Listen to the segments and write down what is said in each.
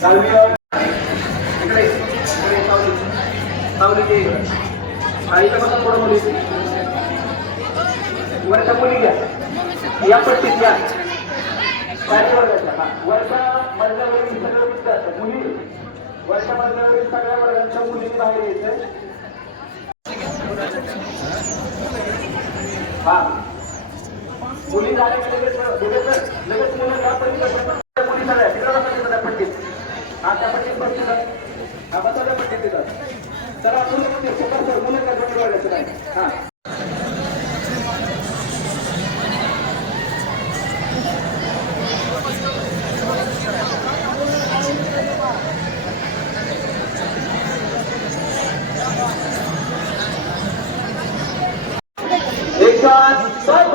Salve, या पट्टीतल्या मजल्यावरील सगळं विद्यार्थी मुली वरच्या मजल्यावरील सगळ्या वर्गांच्या मुली बाहेर यायचं हा मुली झाल्या की लगेच लगेच लगेच मुलं पट्टीत मुली झाल्या तिकडे बसा त्या पट्टीत हा त्या पट्टीत बसतील हा बसा त्या पट्टीत तिथं तर मुलं सर मुलं काय नाही हा एक साथ सब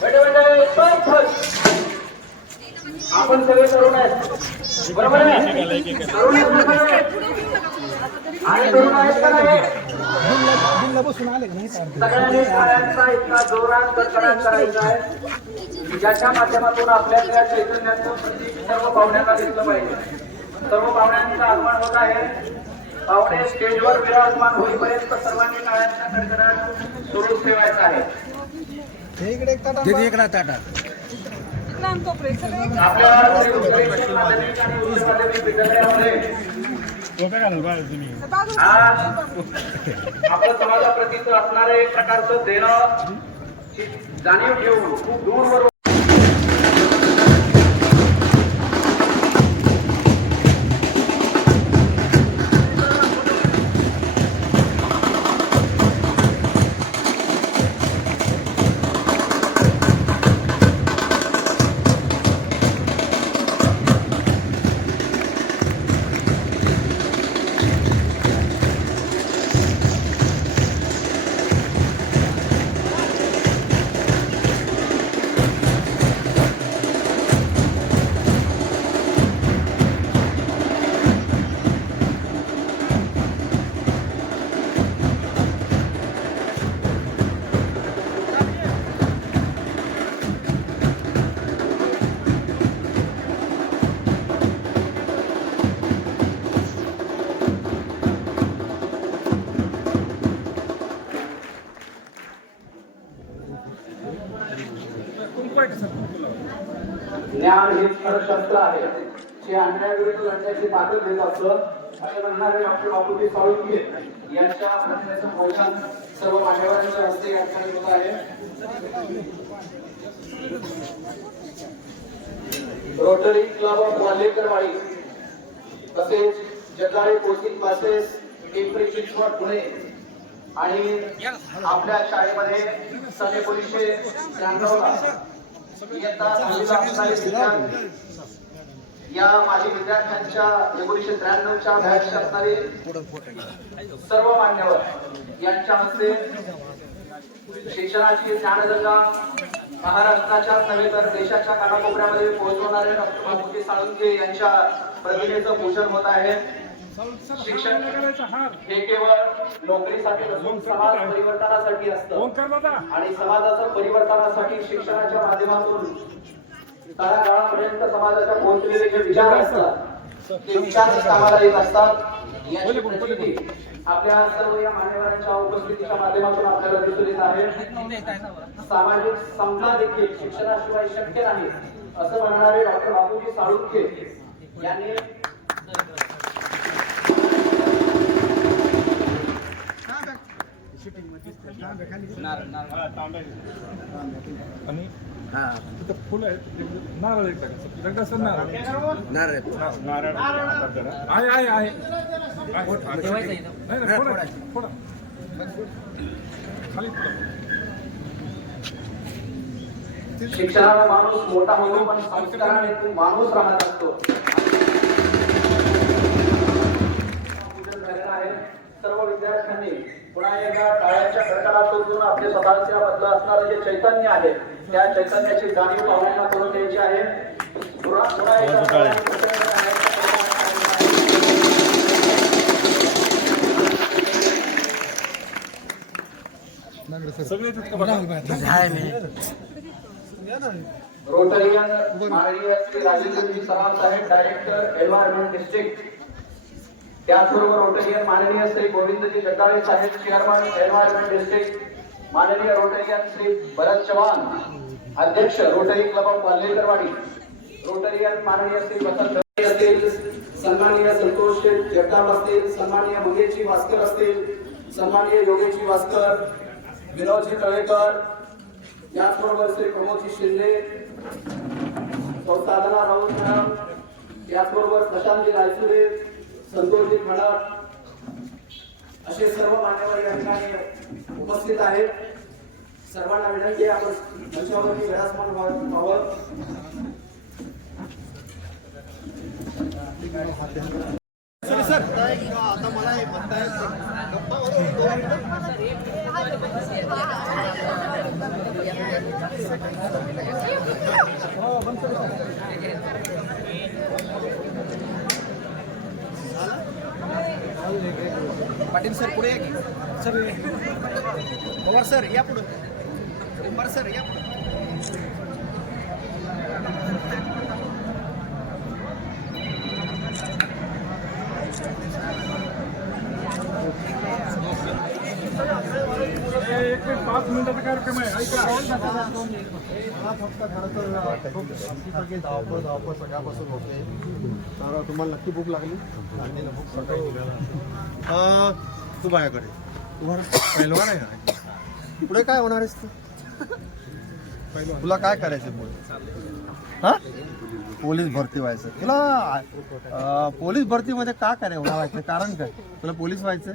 बेटे बेटे सब आपण सगळे तरुण आहेत बरोबर आहे तरुण आहेत ना सगळे आणि तरुण आहेत का नाही सगळ्यांनी टाळ्यांचा इतका जोरात कडकडाट करायचा आहे. ज्याच्या माध्यमातून आपल्यातल्या चैतन्याचं प्रतीक सर्व पाहुण्यांना दिसलं पाहिजे. सर्व पाहुण्यांचं आगमन होत आहे. पाहुणे स्टेजवर विराजमान होईपर्यंत सर्वांनी टाळ्यांचा कडकडाट सुरूच ठेवायचा आहे. आपल्या माध्यमिक आणि उच्च माध्यमिक विद्यालयामध्ये आज आपल्या समाजाप्रतीचं असणारं एक प्रकारचं देणं जाणीव ठेवून खूप दूरवर ज्ञान शस्त्र आहे. जे अन्यायाविरुद्ध लढण्याची ताकद देत असतं असे म्हणणारे डॉक्टर बापूजी साळुंके यांच्या प्रतिमेचं भोजन सर्व मान्यवरांच्या हस्ते या ठिकाणी होत आहे. रोटरी क्लब ऑफ वाल्हेकरवाडी तसेच जगाळे कोचिंग क्लासेस पिंपरी चिंचवड पुणे आणि आपल्या शाळेमध्ये सन एकोणीसशे त्र्याण्णवला या माजी विद्यार्थ्यांच्या एकोणीशे त्र्याण्णवच्या बॅच असणारे सर्व मान्यवर यांच्या हस्ते शिक्षणाची ज्ञानगंगा महाराष्ट्राच्याच नव्हे तर देशाच्या कानाकोपऱ्यामध्ये पोहोचवणारे डॉक्टर बाबूजी साळुंके यांच्या प्रतिमेचं पूजन होत आहे. शिक्षण हे केवळ नोकरीसाठी नसून समाज परिवर्तनासाठी असतं. आणि समाजाचं परिवर्तनासाठी शिक्षणाच्या माध्यमातून तळागाळापर्यंत समाजाच्या पोहोचलेले जे विचार असतात ते विचार कामाला येत असतात. याची आपल्या सर्व या मान्यवरांच्या उपस्थितीच्या माध्यमातून आपल्याला दिसून येत आहे. सामाजिक समता देखील शिक्षणाशिवाय शक्य नाही असं म्हणणारे डॉक्टर बापूजी साळुंखे यांनी आणि तिथं फुलं आहेत नारळ एक टाका एकदा नारळ नारळ आहे आहे आहे आहे. नाही खाली शिक्षणाला माणूस मोठा होतो पण संस्काराने तो माणूस राहत असतो पूजन आहे सर्व विद्यार्थ्यांनी पुन्हा एकदा टाळ्यांच्या कडकडाटातून आपले स्वतःच्या बदल असणारं जे चैतन्य आहे त्या चैतन्याची जाणीव पाहुण्यांना करून द्यायची आहे. पुन्हा पुन्हा एकदा रोटरियन राजेंद्रजी सराफ साहेब डायरेक्टर एन्व्हायरमेंट डिस्ट्रिक्ट त्याचबरोबर रोटरियन माननीय श्री गोविंदजी जगदाळे साहेब चेअरमन एन्व्हायरमेंट डिस्ट्रिक्ट माननीय रोटरियन श्री भरत चव्हाण अध्यक्ष Rotary club of Walhekarwadi Rotarian माननीय श्री वसंत असतील सन्माननीय संतोष शेठ जगताप असतील सन्माननीय मंगेशजी भास्कर असतील सन्माननीय योगेशजी भास्कर विनोदजी तळेकर याचबरोबर श्री प्रमोदजी शिंदे सौ साधना राऊत मॅडम याचबरोबर प्रशांतजी रायसुरे संतोषजी खडक असे सर्व मान्यवर या ठिकाणी उपस्थित आहेत. सर्वांना विनंती आहे आपण मंचावरती विराजमान व्हा- व्हावं. पाटील सर पुढे या की? सर पवार सर या पुढं. पवार सर या पुढं हे एक ते पाच मिनिटाचा कार्यक्रम आहे. ऐका. मला फक्त खरं तर खूप आमच्यासारखी धावपळ धावपळ सगळ्यापासून होते तर तुम्हाला नक्की भूक लागली? भूक. सकाळी तू माझ्याकडे पहिलवान आहे ना? पुढे काय होणार आहेस तू? तुला काय करायचं पुढे? हा? पोलीस भरती व्हायचं. तुला अं, पोलीस भरतीमध्ये का काय होणार व्हायचं कारण काय? तुला पोलीस व्हायचं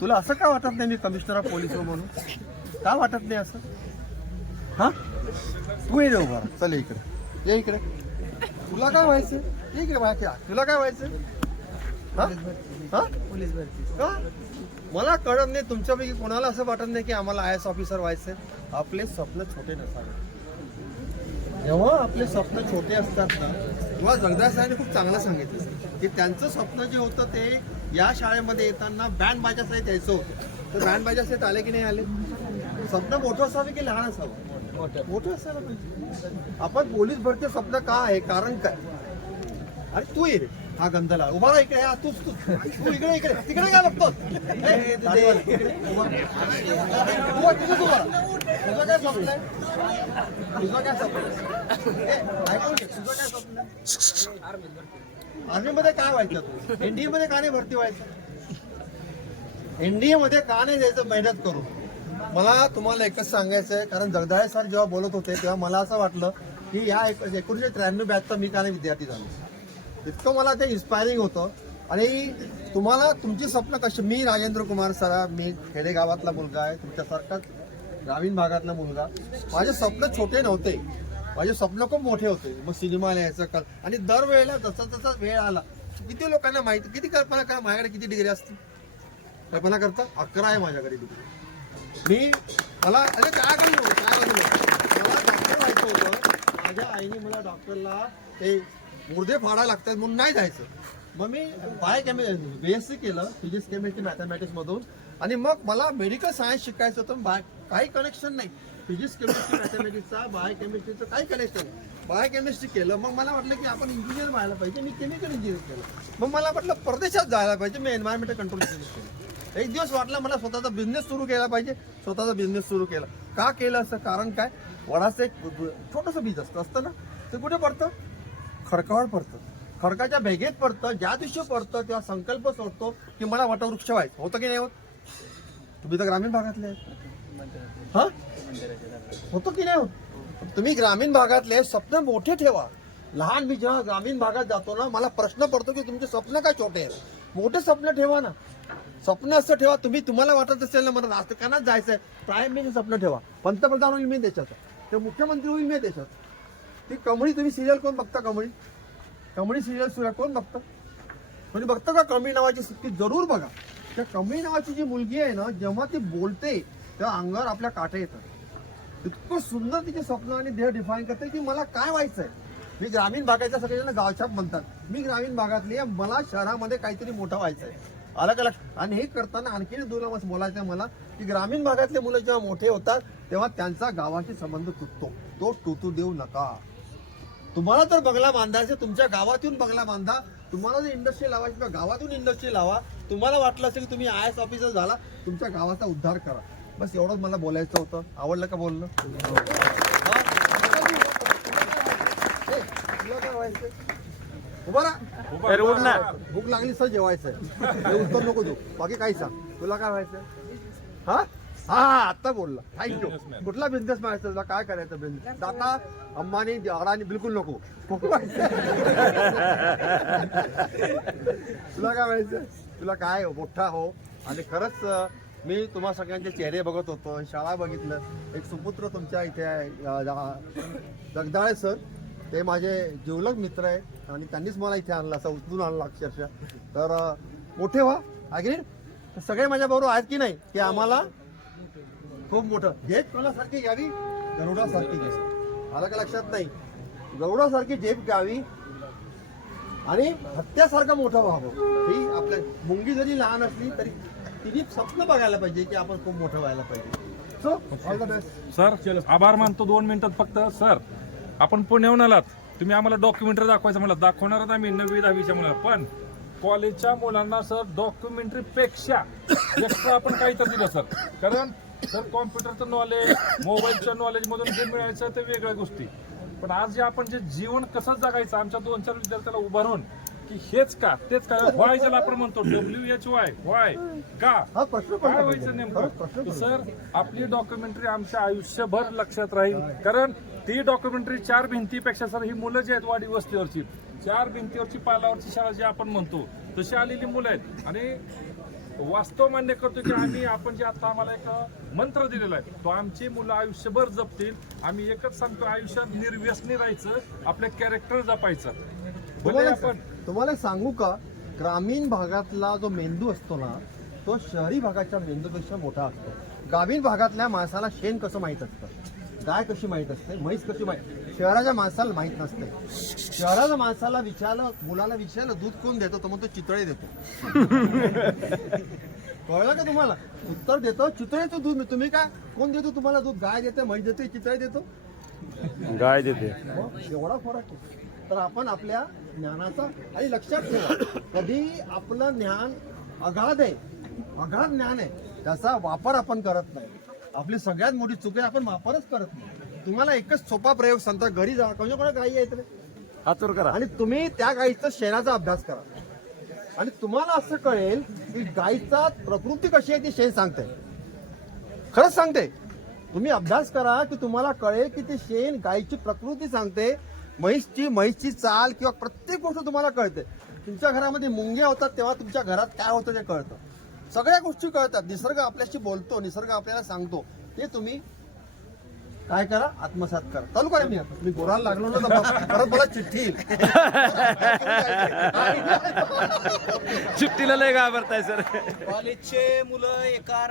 तुला असं का वाटत नाही मी कमिशनर ऑफ पोलीस म्हणून? का वाटत नाही असं? हा? तू ये उभा चल इकडे. ये इकडे. तुला काय व्हायचं? ये इकडे बाहेर तुला काय व्हायचं? हा? हा? का? मला कळत नाही. तुमच्यापैकी कोणाला असं वाटत नाही की आम्हाला आय एस ऑफिसर व्हायचं आपले स्वप्न छोटे नसावे. जेव्हा आपले स्वप्न छोटे असतात ना तेव्हा जगदास साहेबांनी खूप चांगलं सांगितलं. की त्यांचं स्वप्न जे होतं ते या शाळेमध्ये येताना बँड बाजा सहित यायचं होतं. तर बँड बाजा सहित आले की नाही आले? स्वप्न मोठं असावं की लहान असावं? मोठं असायला पाहिजे आपण पोलीस भरते स्वप्न का आहे? कारण काय? अरे तू ये हा गंधला उभा राहा इकडे. हा तूच तू. तू इकडे इकडे. तिकडे काय बघतो तुझं काय स्वप्न तुझं काय स्वप्न ऐकून घे, तुझं काय स्वप्न आर्मीमध्ये काय व्हायचं तू? एनडीए मध्ये का नाही भरती व्हायचं? एनडीए मध्ये का नाही द्यायचं मेहनत करू मला तुम्हाला एकच सांगायचं आहे कारण जगदाळे सर जेव्हा बोलत होते तेव्हा मला असं वाटलं की या एक- एकोणीसशे त्र्याण्णव बॅचचा मी का नाही विद्यार्थी झालो? इतकं मला ते इन्स्पायरिंग होतं. आणि तुम्हाला तुमची स्वप्न कशी? मी राजेंद्र कुमार सरा मी खेडेगावातला मुलगा आहे तुमच्यासारखाच ग्रामीण भागातला मुलगा. माझे स्वप्न छोटे नव्हते. माझे स्वप्न खूप मोठे होते. मग सिनेमा यायचं कर आणि दरवेळेला जसा जसा वेळ आला किती लोकांना माहिती किती कल्पना करा माझ्याकडे किती डिग्री असते कल्पना करता अकरा आहे माझ्याकडे डिग्री. मी मला अरे काय करू काय करू मला डॉक्टर व्हायचं होतं. माझ्या आईने मला डॉक्टरला ते मुर्दे फाडायला लागतात म्हणून नाही जायचं. मग मी bio chem B S C केलं फिजिक्स केमिस्ट्री मॅथमॅटिक्समधून आणि मग मला मेडिकल सायन्स शिकायचं होतं बाय काही कनेक्शन नाही. फिजिक्स केमिस्ट्री मॅथमॅटिक्सचा बाय केमिस्ट्रीचं काही कनेक्शन नाही बाय केमिस्ट्री केलं मग मला वाटलं की आपण इंजिनियर व्हायला पाहिजे मी केमिकल इंजिनियर केलं. मग मला वाटलं परदेशात जायला पाहिजे मी एन्व्हायरमेंटल कंट्रोल केलं. एक दिवस वाटला मला स्वतःचा बिझनेस सुरू केला पाहिजे स्वतःचा बिझनेस सुरू केला. का केलं असं? कारण काय? वडाचं एक छोटंसं बीज असतं असतं ना? ते कुठे पडतं? खडकावर पडतं. खडकाच्या भेगेत पडतं ज्या दिवशी पडतं तेव्हा संकल्प सोडतो की मला वटवृक्ष व्हायचं. होतं की नाही होत? तुम्ही तर ग्रामीण भागातले आहेत. हा? होतं की नाही होत? तुम्ही ग्रामीण भागातले स्वप्न मोठे ठेवा. लहान मी जेव्हा ग्रामीण भागात जातो ना मला प्रश्न पडतो की तुमचे स्वप्न काय छोटे आहेत? मोठे स्वप्न ठेवा ना. स्वप्न असं ठेवा तुम्ही तुम्हाला वाटत असेल ना मला राजकारणात जायचंय. प्राईम मिनिस्टर स्वप्न ठेवा. पंतप्रधान होईल मी देशाचा. ते मुख्यमंत्री होईल मी देशात ती कमळी तुम्ही सिरियल कोण बघता कमळी? कमळी सिरियल सुद्धा कोण बघतं? म्हणजे बघतं का कमळी नावाची ती जरूर बघा. त्या कमळी नावाची जी मुलगी आहे ना जेव्हा ती बोलते तेव्हा अंगावर आपल्या काटे येतात. इतकं सुंदर तिचे स्वप्न आणि देह डिफाईन करते की मला काय व्हायचं आहे मी ग्रामीण भागाच्या सगळेजण गावछाप म्हणतात. मी ग्रामीण भागातली आहे मला शहरामध्ये काहीतरी मोठं व्हायचं आहे अलग अलग आणि हे करताना आणखीन दोन बोलायचं आहे मला की ग्रामीण भागातले मुलं जेव्हा मोठे होतात तेव्हा त्यांचा गावाशी संबंध तुटतो. तो तुटू देऊ नका. तुम्हाला तर बंगला बांधायचं तुमच्या गावातून बंगला बांधा. तुम्हाला जर इंडस्ट्री लावायची किंवा गावातून इंडस्ट्री लावा. तुम्हाला वाटलं असेल की तुम्ही आय एस ऑफिसर झाला तुमच्या गावाचा उद्धार करा. बस एवढंच मला बोलायचं होतं. आवडलं का बोलणं? हा? ए, तुला काय व्हायचंय? उभा राहा. भूक लागली सर जेवायचंय हे उत्तर नको देऊ. बाकी काही सांग. तुला काय व्हायचंय हा? हा हा आता बोलला. थँक्यू कुठला बिझनेस मारायचा तुला काय करायचं बिझनेस टाटा अंबानी अडाणी बिलकुल नको. व्हायचं? तुला काय व्हायचं? तुला काय मोठा हो? आणि खरंच मी तुम्हा सगळ्यांचे चेहरे बघत होतो शाळा बघितलं. एक सुपुत्र तुमच्या इथे आहे जगदाळे सर. ते माझे जिवलग मित्र आहे आणि त्यांनीच मला इथे आणलं असं उचलून आणलं अक्षरशः. तर मोठे व्हा. अग्री सगळे माझ्या बरोबर आहेत की नाही की आम्हाला खूप मोठं. झेप कोणासारखी घ्यावी? गरुडासारखी घ्यावी. मला का लक्षात नाही? गरुडासारखी झेप घ्यावी आणि हत्यासारखं मोठं व्हावं. ही आपल्या मुंगी जरी लहान असली तरी तिने स्वप्न बघायला पाहिजे की आपण खूप मोठं व्हायला पाहिजे. So all the best sir आभार मानतो दोन मिनिटात फक्त. सर आपण पुण्याहून आलात. तुम्ही आम्हाला डॉक्युमेंटरी दाखवायचं मला दाखवणारच आम्ही नववी दहावीच्या मुलाला पण कॉलेजच्या मुलांना सर डॉक्युमेंटरी पेक्षा एक्स्ट्रा आपण काहीतरी दिलं सर कारण सर कॉम्प्युटरचं नॉलेज मोबाईलच्या नॉलेज मधून जे मिळायचं ते वेगळ्या गोष्टी. पण आज जे आपण जे जीवन कसं जगायचं आमच्या दोन चार विद्यार्थ्याला उभारून की हेच का तेच का? वाय ज्याला आपण म्हणतो डब्ल्यू एच वाय वाय का? प्रश्न काय व्हायचं. नेमकं. सर आपली डॉक्युमेंटरी आमच्या आयुष्यभर लक्षात राहील. कारण ती डॉक्युमेंटरी चार भिंतीपेक्षा सर ही मुलं जी आहेत वाडी वस्तीवरची चार भिंतीवरची पालावरची शाळा जी आपण म्हणतो तशी आलेली मुलं आहेत. आणि वास्तव मान्य करतो की आम्ही आपण जे आता आम्हाला एक मंत्र दिलेला आहे तो आमची मुलं आयुष्यभर जपतील. आम्ही एकच सांगतो आयुष्यात निर्व्यसनी राहायचं आपले कॅरेक्टर जपायचं. भले आपण तुम्हाला सांगू का? ग्रामीण भागातला जो मेंदू असतो ना तो शहरी भागाच्या मेंदूपेक्षा मोठा असतो. ग्रामीण भागातल्या माणसाला शेण कसं माहीत असतं? गाय कशी माहीत असते? म्हैस कशी माहीत? शहराच्या माणसाला माहीत नसते. शहराच्या माणसाला विचारलं मुलाला विचारलं दूध कोण देतो? तो म्हणतो चितळे देतो. कळलं का तुम्हाला? उत्तर देतो चितळेचं दूध तुम्ही काय? कोण देतो तुम्हाला दूध? गाय देते म्हैस देते चितळे देतो? गाय देते. एवढा फरक आहे. तर आपण आपल्या ज्ञानाचा आणि लक्षात ठेवा. कधी आपलं ज्ञान अगाध आहे अगाध ज्ञान आहे त्याचा वापर आपण करत नाही. आपली सगळ्यात मोठी चूक आपण वापरच करत नाही. तुम्हाला एकच सोपा प्रयोग सांगता घरी जा कोणत्या कोणा गायी आहेत रे हातूर करा. आणि तुम्ही त्या गायीचा शेणाचा अभ्यास करा. आणि तुम्हाला असं कळेल की गायीचा प्रकृती कशी आहे ती शेण सांगते. खरंच सांगते. तुम्ही अभ्यास करा की तुम्हाला कळेल की ते शेण गायीची प्रकृती सांगते. म्हैसची म्हैसची चाल किंवा प्रत्येक गोष्ट तुम्हाला कळते. तुमच्या घरामध्ये मुंग्या होतात तेव्हा तुमच्या घरात काय होतं ते कळतं. सगळ्या गोष्टी कळतात. निसर्ग आपल्याशी बोलतो निसर्ग आपल्याला सांगतो. ते तुम्ही काय करा? आत्मसात करा. चालू करा मी आता. मी गोराला लागलो ना परत मला चिठ्ठी येईल. सुट्टीला लय घाबरताय सर. कॉलेजचे मुलं एका